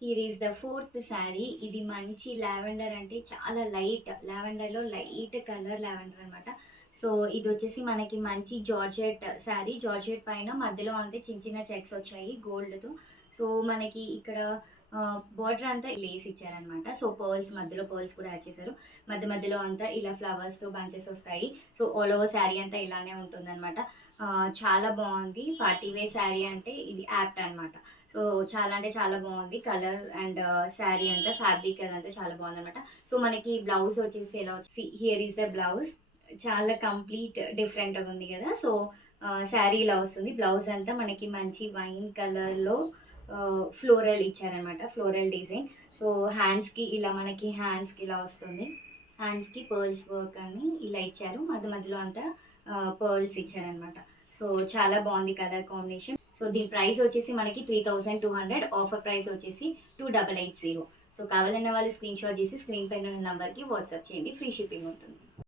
Here is the fourth sari. ఇది మంచి lavender, అంటే చాలా లైట్ లావెండర్‌లో లైట్ కలర్ లావెండర్ అనమాట. సో, ఇదొచ్చేసి మనకి మంచి జార్జెట్ శారీ. జార్జెట్ పైన మధ్యలో అంతే చిన్న చిన్న చెక్స్ వచ్చాయి గోల్డ్‌తో. సో, మనకి ఇక్కడ బోర్డర్ అంతా లేస్ ఇచ్చారనమాట. సో, మధ్యలో పర్ల్స్ కూడా యాడ్ చేశారు. మధ్య మధ్యలో అంతా ఇలా ఫ్లవర్స్‌తో బంచెస్ వస్తాయి. సో, ఆల్ ఓవర్ శారీ అంతా ఇలానే ఉంటుందనమాట. చాలా బావుంది. పార్టీ వేర్ శారీ అంటే ఇది యాప్ట్ అనమాట. సో, చాలా అంటే చాలా బాగుంది. కలర్ అండ్ శారీ అంతా ఫ్యాబ్రిక్ అదంతా చాలా బాగుందనమాట. సో, మనకి బ్లౌజ్ వచ్చేసి ఎలా వచ్చి హియర్ ఈస్ ద బ్లౌజ్. చాలా కంప్లీట్ డిఫరెంట్‌గా ఉంది కదా! సో, శారీ ఇలా వస్తుంది. బ్లౌజ్ అంతా మనకి మంచి వైన్ కలర్‌లో ఫ్లోరల్ ఇచ్చారనమాట. Floral design. సో, హ్యాండ్స్‌కి ఇలా వస్తుంది. హ్యాండ్స్‌కి పర్ల్స్ వర్క్ అని ఇలా ఇచ్చారు. మధ్య మధ్యలో అంతా పర్ల్స్ ఇచ్చారనమాట. సో, చాలా బాగుంది కలర్ కాంబినేషన్. సో, దీని ప్రైస్ వచ్చేసి మనకి 3200. ఆఫర్ ప్రైస్ వచ్చేసి 2880. సో, కావాలన్న వాళ్ళు స్క్రీన్‌షాట్ చేసి స్క్రీన్ పైన ఉన్న నంబర్‌కి వాట్సాప్ చేయండి. ఫ్రీ షిప్పింగ్ ఉంటుంది.